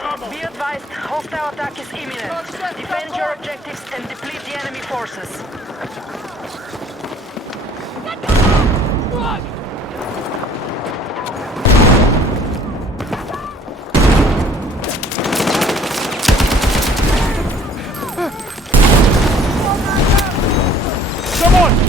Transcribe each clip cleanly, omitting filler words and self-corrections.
Alpha, be advised, hostile attack is imminent. Defend your objectives and deplete the enemy forces. Come on!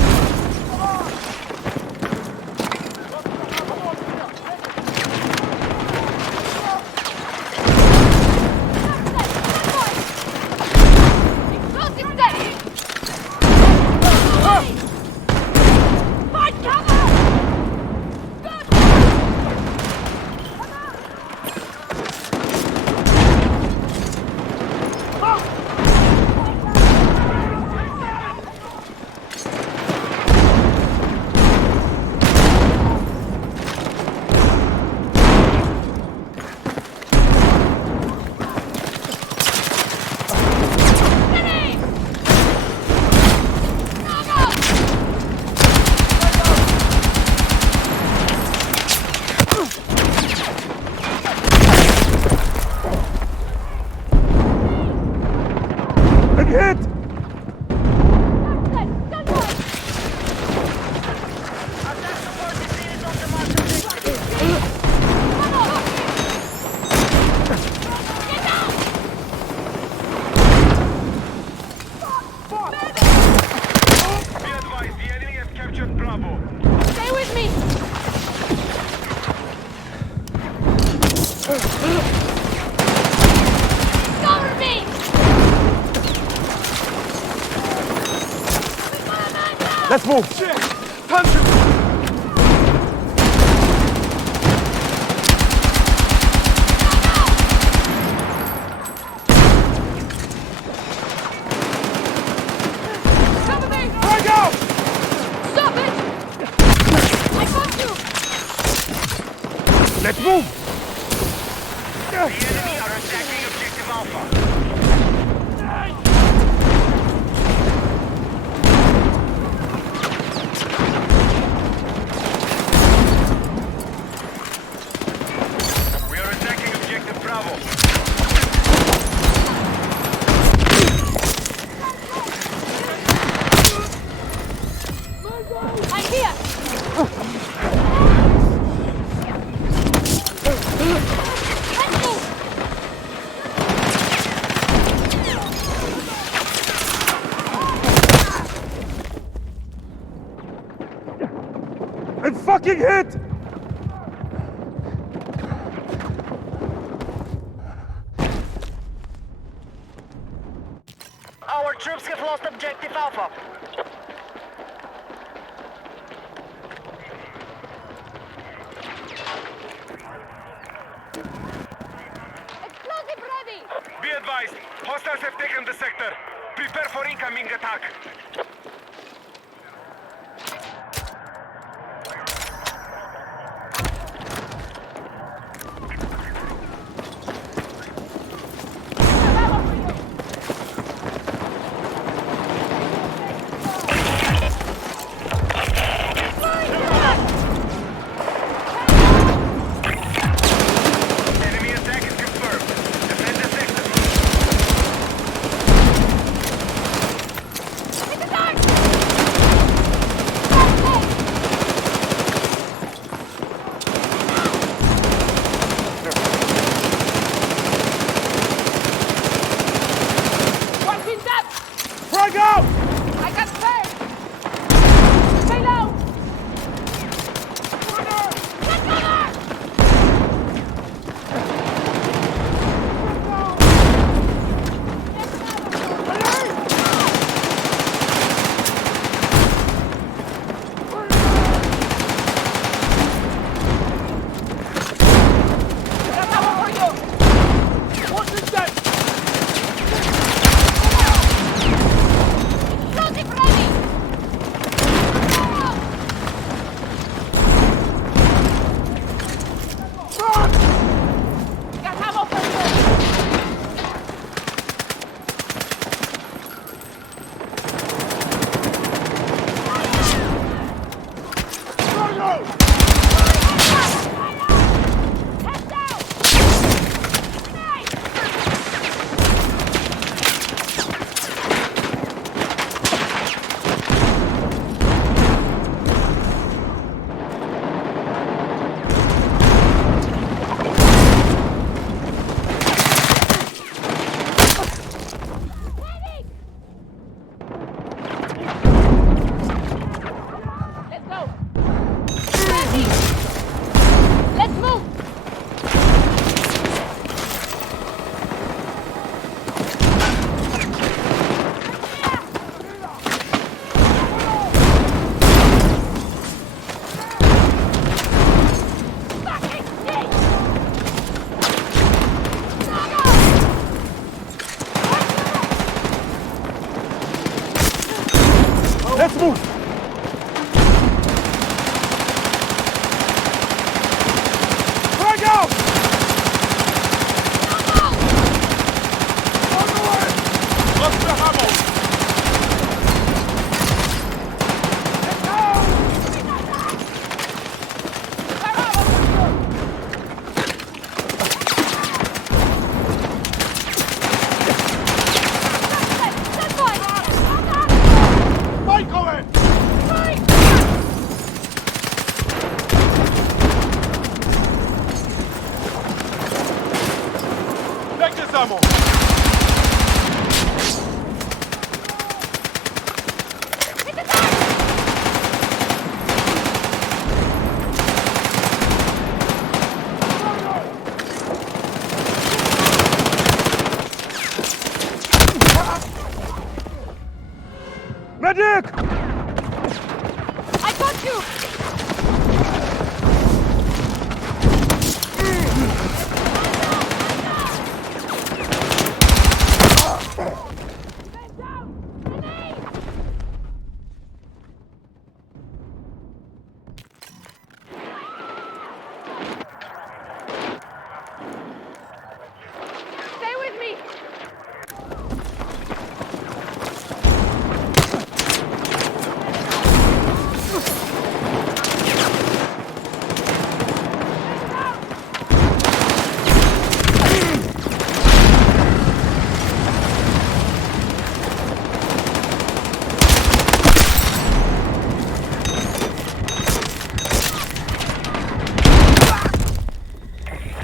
Hit! Let's move! Shit! Punch Cover me! Break out! Stop it! I got you! Let's move! The enemy are attacking objective Alpha. I'm here! Let's move! I'm fucking hit! Our troops have lost objective Alpha. Explosive ready! Be advised, hostiles have taken the sector. Prepare for incoming attack. Enemy attack is confirmed. Defend the sector. Hit the target! move! Frag out! On the way! Lost the ammo! Get down! Michael! Take this ammo! Medic! I got you! Man down! Grenade! Stay with me!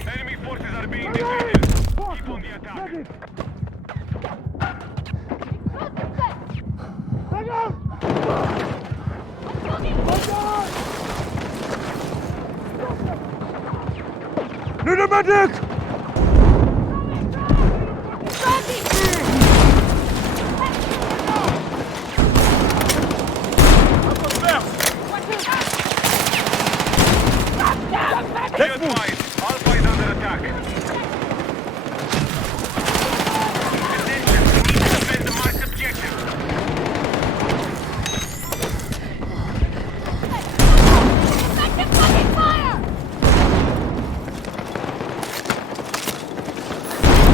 Enemy forces are being defeated. Keep on the attack. Hang on! Need a medic! Be advised, Alpha is under attack. Attention, we need to defend the marked objective.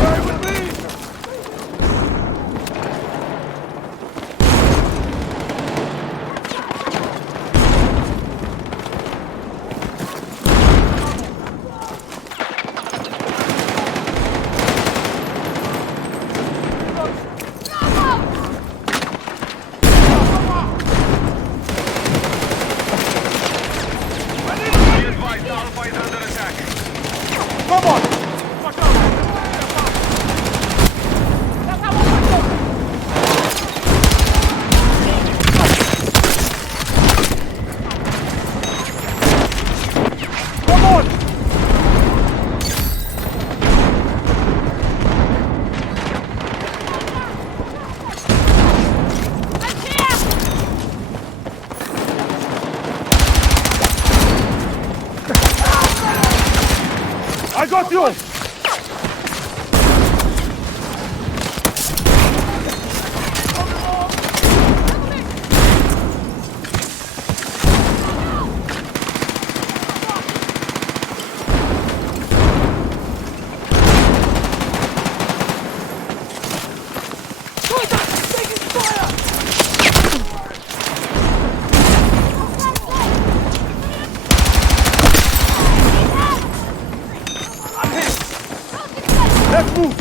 Stay with me! Be advised, Alpha is under attack. Come on! Watch out! Come on! I got you! Let's move!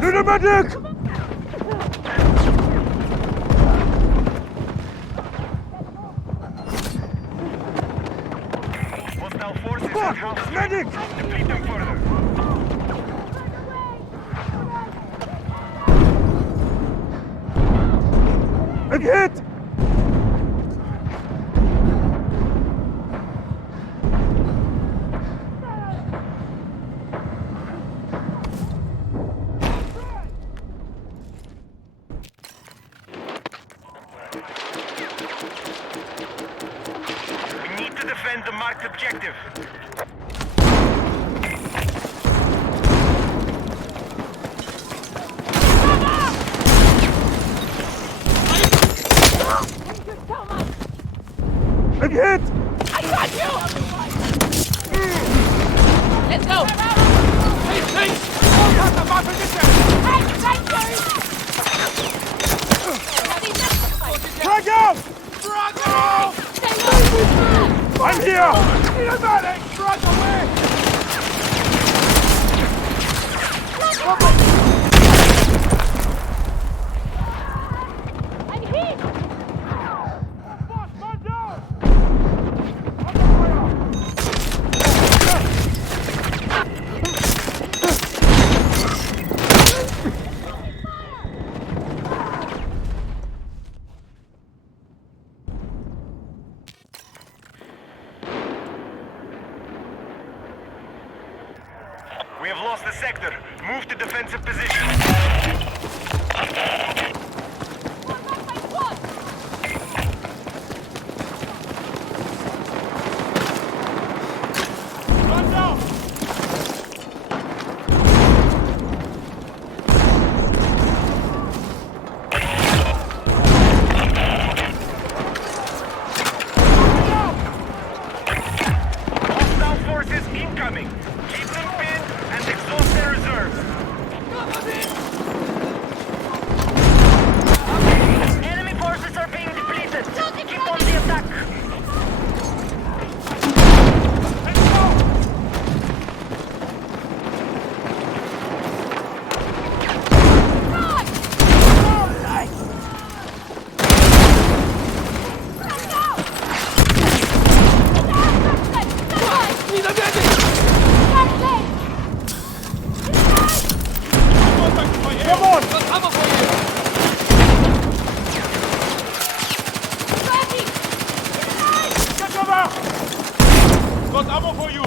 Need a medic! Hostile forces Fuck! at house. Medic! Deplete them further. I'm hit! defend the marked objective. I'm hit! I got you! Let's go! Hey, thank you! Drag out! I'm here! Need a medic! Drag away! I'm hit! Boss, man down! We have lost the sector. Move to defensive position. Man down! Hostile forces incoming. Keep them pinned and exhaust their reserves. Enemy forces are being depleted. Keep on the attack. Come on! Get over! Got ammo for you!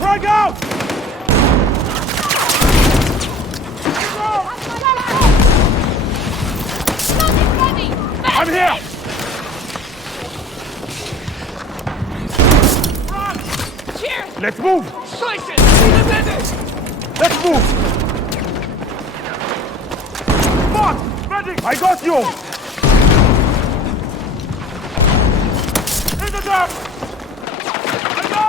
Drag out! I'm here! Cheers! Let's move! Scheiße! Let's move! Boss! Medic! I got you! In the dark! I go!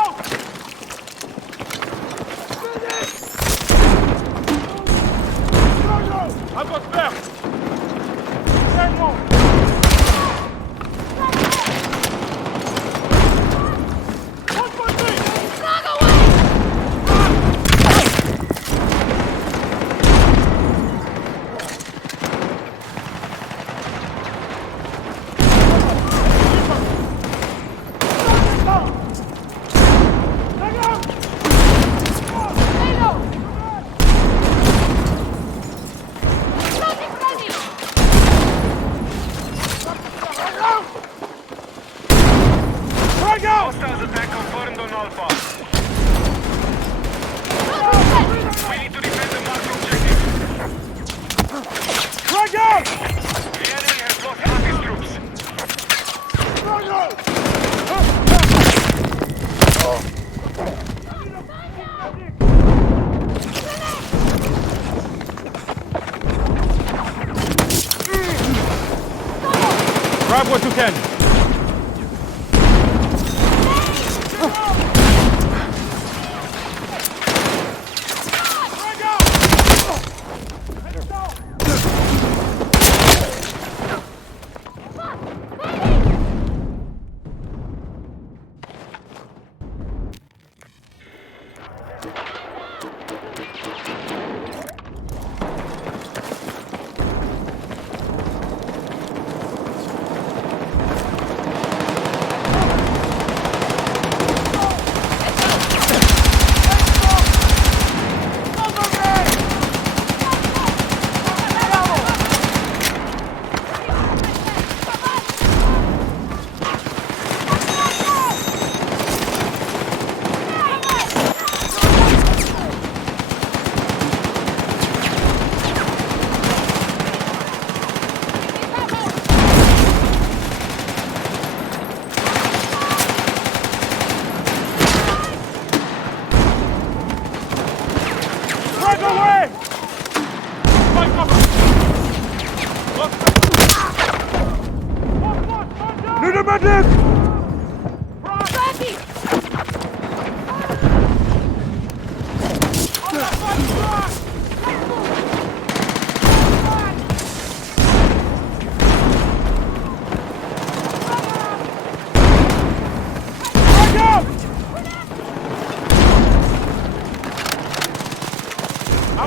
I've got spare! Send more! One for me! Run away! Lay low! Explosive ready! Drag out! Hostiles attack confirmed on Alpha. We need to defend the marked objective. Drag out! The enemy has lost half his troops. Drag out! Grab what you can.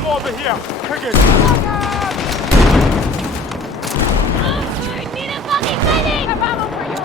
ammo over here. Take it. I need a fucking medic! Have ammo for you!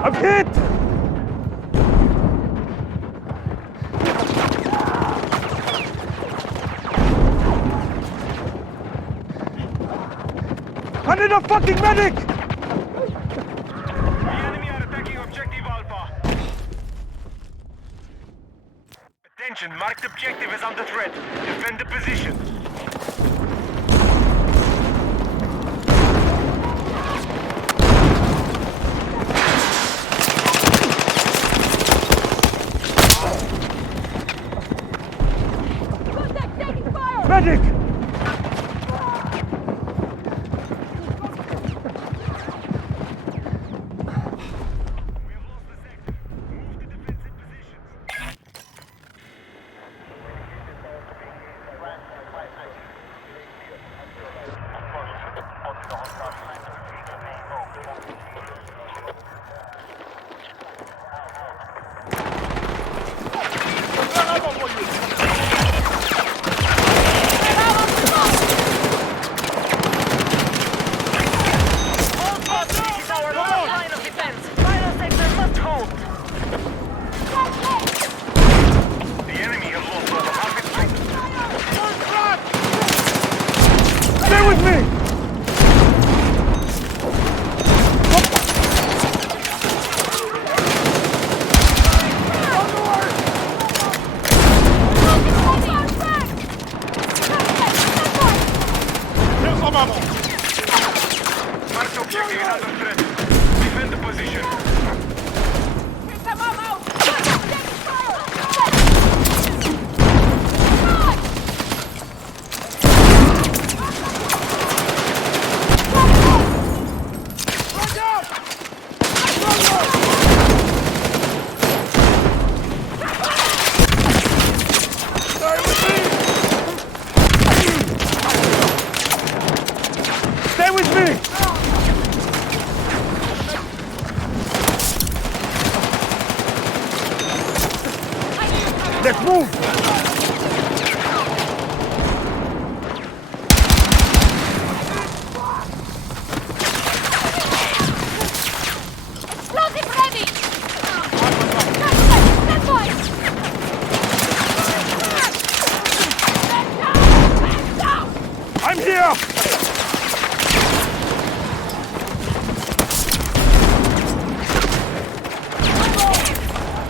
I'm hit! I need a fucking medic! The enemy are attacking objective Alpha. Attention, marked objective is under threat. Defend the position. Medic! Let's move! Explosive ready! Stand by! I'm here!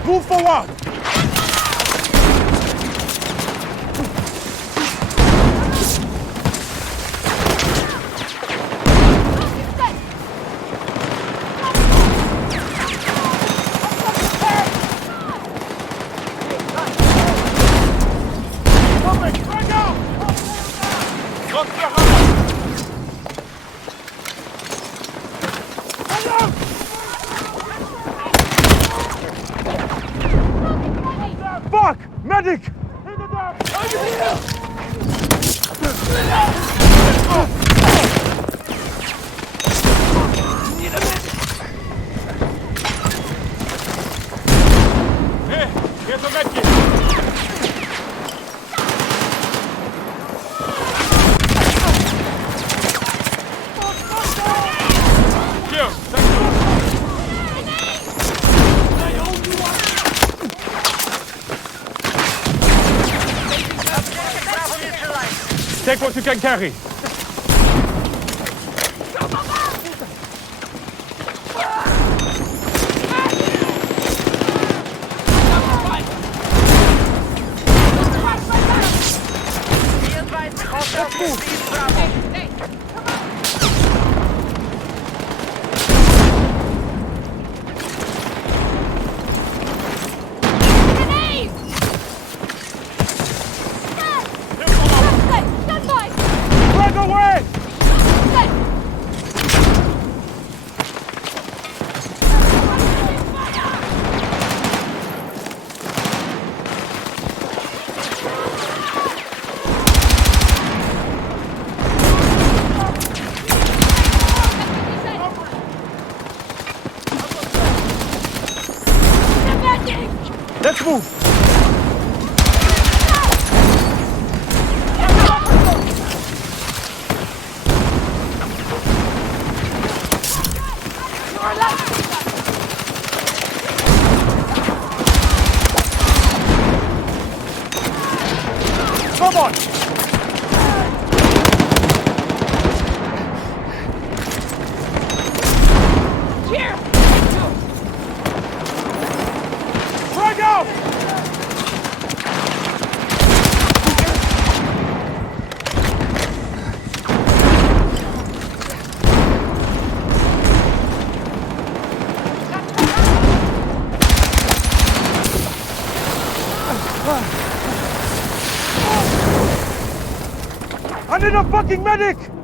Move forward! Fuck! Medic! Hey, here's a medkit! Here, thank you! Take what you can carry. Be advised, hostile POV Bravo. Grenade! Stand by! Run away! Let's move! Come on! Here! Frag out! I need a fucking medic!